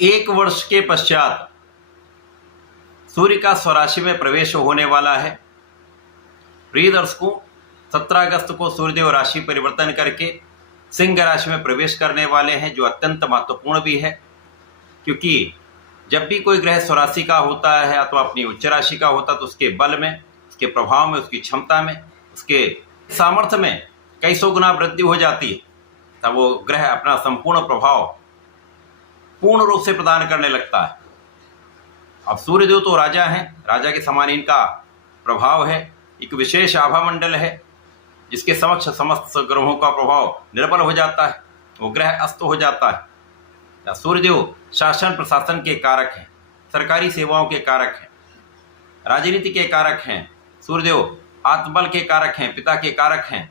एक वर्ष के पश्चात सूर्य का स्वराशि में प्रवेश होने वाला है। प्रिय दर्शकों, 17 अगस्त को सूर्यदेव राशि परिवर्तन करके सिंह राशि में प्रवेश करने वाले हैं, जो अत्यंत महत्वपूर्ण भी है, क्योंकि जब भी कोई ग्रह स्वराशि का होता है अथवा अपनी उच्च राशि का होता है तो उसके बल में, उसके प्रभाव में, उसकी क्षमता में, उसके सामर्थ्य में कई सौ गुना वृद्धि हो जाती है। तब वो ग्रह अपना संपूर्ण प्रभाव पूर्ण रूप से प्रदान करने लगता है। अब सूर्यदेव तो राजा हैं, राजा के समान इनका प्रभाव है। एक विशेष आभा मंडल है जिसके समक्ष समस्त ग्रहों का प्रभाव निर्बल हो जाता है, वो ग्रह अस्त हो जाता है। सूर्यदेव शासन प्रशासन के कारक हैं, सरकारी सेवाओं के कारक हैं, राजनीति के कारक हैं। सूर्यदेव आत्मबल के कारक हैं, पिता के कारक हैं,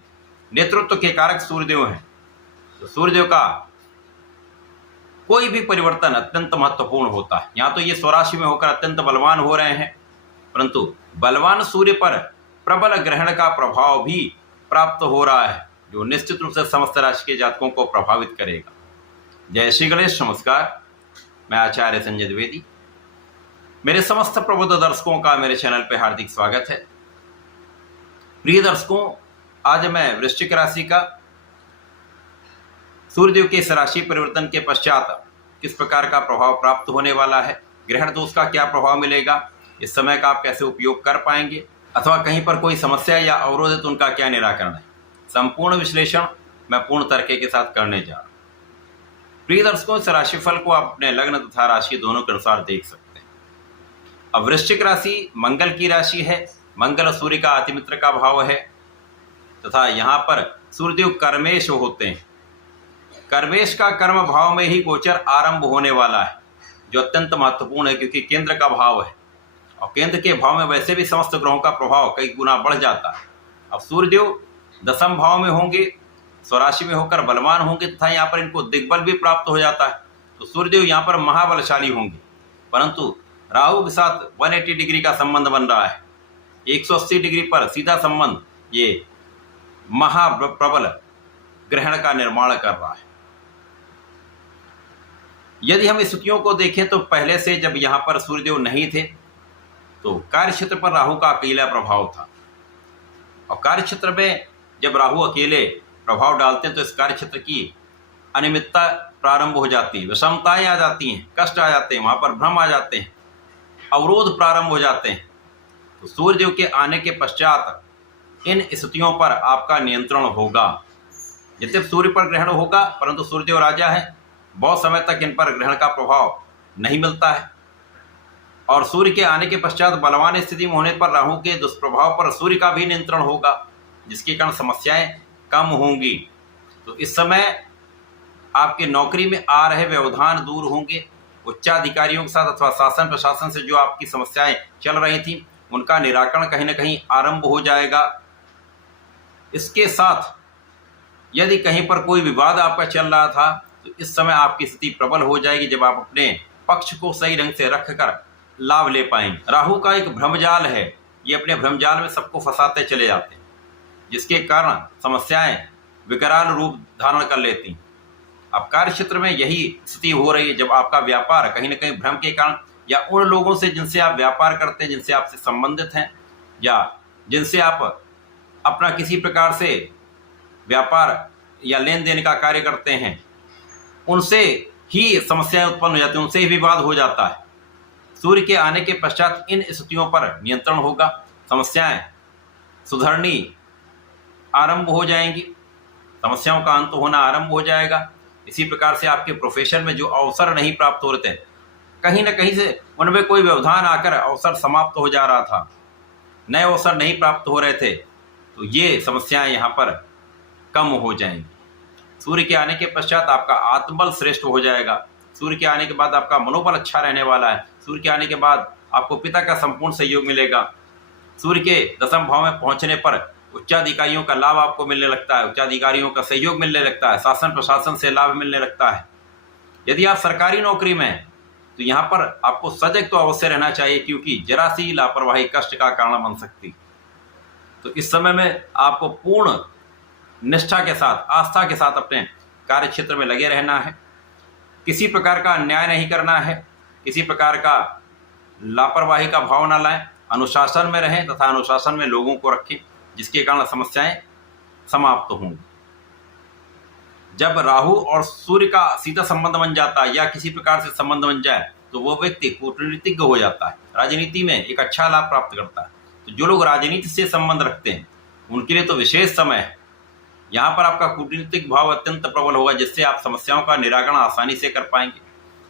नेतृत्व के कारक सूर्यदेव हैं। तो सूर्यदेव का कोई भी परिवर्तन अत्यंत महत्वपूर्ण होता है। यहाँ तो ये स्वराशि में होकर अत्यंत बलवान हो रहे हैं, परंतु बलवान सूर्य पर प्रबल ग्रहण का प्रभाव भी प्राप्त हो रहा है, जो निश्चित रूप से समस्त राशि के जातकों को प्रभावित करेगा। जय श्री गणेश, नमस्कार। मैं आचार्य संजय द्विवेदी। मेरे समस्त प्रबुद्ध दर्शकों का मेरे चैनल पर हार्दिक स्वागत है। प्रिय दर्शकों, आज मैं वृश्चिक राशि का सूर्यदेव के इस राशि परिवर्तन के पश्चात किस प्रकार का प्रभाव प्राप्त होने वाला है, ग्रहण दोष का क्या प्रभाव मिलेगा, इस समय का आप कैसे उपयोग कर पाएंगे, अथवा कहीं पर कोई समस्या या अवरोध है तो उनका क्या निराकरण है, संपूर्ण विश्लेषण मैं पूर्ण तरीके के साथ करने जा रहा हूं। प्रिय दर्शकों, इस राशिफल को आप अपने लग्न तथा राशि दोनों के अनुसार देख सकते हैं। अब वृश्चिक राशि मंगल की राशि है, मंगल सूर्य का अतिमित्र का भाव है, तथा यहाँ पर सूर्यदेव कर्मेश होते हैं। कर्मेश का कर्म भाव में ही गोचर आरंभ होने वाला है, जो अत्यंत महत्वपूर्ण है, क्योंकि केंद्र का भाव है और केंद्र के भाव में वैसे भी समस्त ग्रहों का प्रभाव कई गुना बढ़ जाता है। अब सूर्यदेव दशम भाव में होंगे, स्वराशि में होकर बलवान होंगे, तथा यहाँ पर इनको दिग्बल भी प्राप्त हो जाता है। तो सूर्यदेव यहाँ पर महाबलशाली होंगे, परंतु राहु के साथ 180 डिग्री का संबंध बन रहा है, 180 डिग्री पर सीधा संबंध ये महाप्रबल ग्रहण का निर्माण कर रहा है। यदि हम स्थितियों को देखें तो पहले से जब यहाँ पर सूर्यदेव नहीं थे तो कार्यक्षेत्र पर राहु का अकेला प्रभाव था, और कार्यक्षेत्र में जब राहु अकेले प्रभाव डालते हैं तो इस कार्यक्षेत्र की अनियमितता प्रारंभ हो जाती है, विषमताएं आ जाती हैं, कष्ट आ जाते हैं, वहाँ पर भ्रम आ जाते हैं, अवरोध प्रारंभ हो जाते हैं। तो सूर्यदेव के आने के पश्चात इन स्थितियों पर आपका नियंत्रण होगा। यद्यपि सूर्य पर ग्रहण होगा, परंतु सूर्यदेव राजा है, बहुत समय तक इन पर ग्रहण का प्रभाव नहीं मिलता है। और सूर्य के आने के पश्चात बलवान स्थिति में होने पर राहु के दुष्प्रभाव पर सूर्य का भी नियंत्रण होगा, जिसके कारण समस्याएं कम होंगी। तो इस समय आपके नौकरी में आ रहे व्यवधान दूर होंगे, उच्चाधिकारियों के साथ अथवा शासन प्रशासन से जो आपकी समस्याएं चल रही थी उनका निराकरण कहीं ना कहीं आरंभ हो जाएगा। इसके साथ यदि कहीं पर कोई विवाद आपका चल रहा था तो इस समय आपकी स्थिति प्रबल हो जाएगी, जब आप अपने पक्ष को सही ढंग से रखकर लाभ ले पाएंगे। राहु का एक भ्रमजाल है, ये अपने भ्रमजाल में सबको फंसाते चले जाते हैं, जिसके कारण समस्याएं विकराल रूप धारण कर लेती हैं। अब कार्य क्षेत्र में यही स्थिति हो रही है, जब आपका व्यापार कहीं ना कहीं भ्रम के कारण या उन लोगों से जिनसे आप व्यापार करते हैं, जिनसे आपसे संबंधित हैं, या जिनसे आप अपना किसी प्रकार से व्यापार या लेन देन का कार्य करते हैं, उनसे ही समस्याएं उत्पन्न हो जाती हैं, उनसे ही विवाद हो जाता है। सूर्य के आने के पश्चात इन स्थितियों पर नियंत्रण होगा, समस्याएं सुधरनी आरंभ हो जाएंगी, समस्याओं का अंत होना आरंभ हो जाएगा। इसी प्रकार से आपके प्रोफेशन में जो अवसर नहीं प्राप्त हो रहे थे, कहीं ना कहीं से उनमें कोई व्यवधान आकर अवसर समाप्त हो जा रहा था, नए अवसर नहीं प्राप्त हो रहे थे, तो ये समस्याएं यहाँ पर कम हो जाएंगी। सूर्य के आने के पश्चात आपका आत्मबल श्रेष्ठ हो जाएगा। सूर्य के आने के बाद आपका मनोबल अच्छा रहने वाला है। सूर्य के आने के बाद आपको पिता का संपूर्ण सहयोग मिलेगा। सूर्य के दशम भाव में पहुंचने पर उच्चाधिकारियों का लाभ आपको मिलने लगता है, उच्चाधिकारियों का सहयोग मिलने लगता है, शासन प्रशासन से लाभ मिलने लगता है। यदि आप सरकारी नौकरी में हैं तो यहाँ पर आपको सजग तो अवश्य रहना चाहिए, क्योंकि जरा सी लापरवाही कष्ट का कारण बन सकती। तो इस समय में आपको पूर्ण निष्ठा के साथ, आस्था के साथ अपने कार्य क्षेत्र में लगे रहना है। किसी प्रकार का अन्याय नहीं करना है, किसी प्रकार का लापरवाही का भाव न लाएं, अनुशासन में रहें तथा अनुशासन में लोगों को रखें, जिसके कारण समस्याएं समाप्त होंगी। जब राहु और सूर्य का सीधा संबंध बन जाता है या किसी प्रकार से संबंध बन जाए तो वो व्यक्ति कूटनीतिज्ञ हो जाता है, राजनीति में एक अच्छा लाभ प्राप्त करता है। तो जो लोग राजनीति से संबंध रखते हैं उनके लिए तो विशेष समय है। यहाँ पर आपका कूटनीतिक भाव अत्यंत प्रबल होगा, जिससे आप समस्याओं का निराकरण आसानी से कर पाएंगे।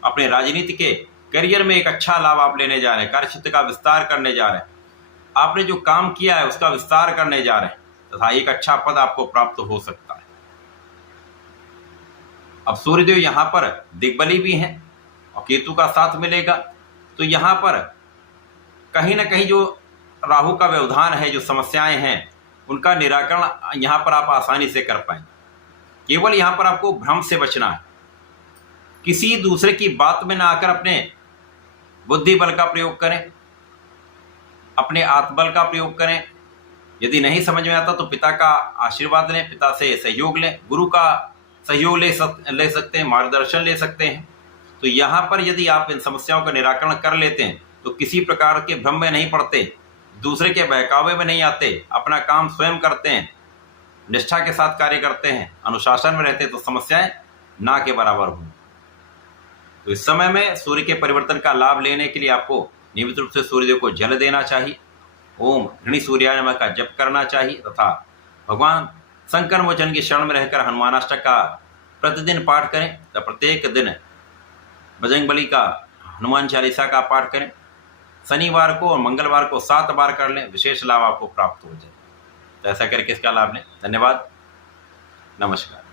अपने राजनीति के करियर में एक अच्छा लाभ आप लेने जा रहे हैं, कार्यक्षेत्र का विस्तार करने जा रहे हैं, आपने जो काम किया है उसका विस्तार करने जा रहे हैं तथा एक अच्छा पद आपको प्राप्त हो सकता है। अब सूर्यदेव यहाँ पर दिग्बली भी हैं और केतु का साथ मिलेगा, तो यहाँ पर कहीं ना कहीं जो राहु का व्यवधान है, जो समस्याएं हैं, उनका निराकरण यहाँ पर आप आसानी से कर पाएंगे। केवल यहाँ पर आपको भ्रम से बचना है, किसी दूसरे की बात में ना आकर अपने बुद्धि बल का प्रयोग करें, अपने आत्मबल का प्रयोग करें। यदि नहीं समझ में आता तो पिता का आशीर्वाद लें, पिता से सहयोग लें, गुरु का सहयोग ले सकते हैं, मार्गदर्शन ले सकते हैं। तो यहाँ पर यदि आप इन समस्याओं का निराकरण कर लेते हैं तो किसी प्रकार के भ्रम में नहीं पड़ते, दूसरे के बहकावे में नहीं आते, अपना काम स्वयं करते हैं, निष्ठा के साथ कार्य करते हैं, अनुशासन में रहते हैं, तो समस्याएं ना के बराबर हों। तो इस समय में सूर्य के परिवर्तन का लाभ लेने के लिए आपको नियमित रूप से सूर्यदेव को जल देना चाहिए, ओम ऋणि सूर्याय नमः का जप करना चाहिए तथा भगवान शंकर मोचन की शरण में रहकर हनुमानाष्टक का प्रतिदिन पाठ करें। तो प्रत्येक दिन बजरंगबली का हनुमान चालीसा का पाठ करें। शनिवार को और मंगलवार को 7 बार कर लें, विशेष लाभ आपको प्राप्त हो जाए। तो ऐसा करके इसका लाभ लें। धन्यवाद, नमस्कार।